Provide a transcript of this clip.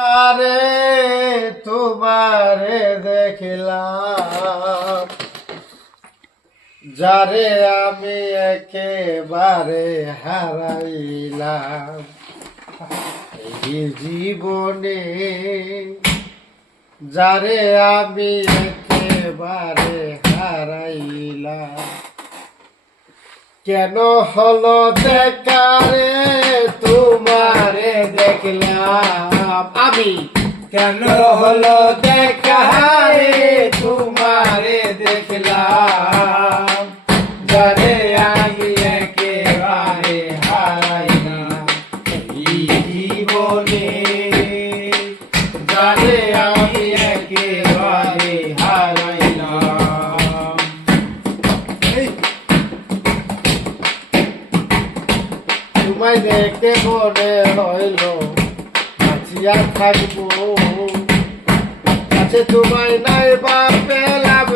আরে তোমারে দেখলাম, যারে আমি একেবারে হারাইলাম এই জীবনে, যারে আমি একেবারে হারাইলাম। কেন হলো দেখারে তোমারে দেখলাম আমি, কেন হলো দেখারে তোমারে দেখলাম, যারে আমি একেবারে হারাইলাম এই জীবনে, যারে আমি একেবারে হারাইলাম। তোমায় দেখে মনে হইল বাঁচিয়া থাকবো, কাছে তোমায় নাই বা পেলাম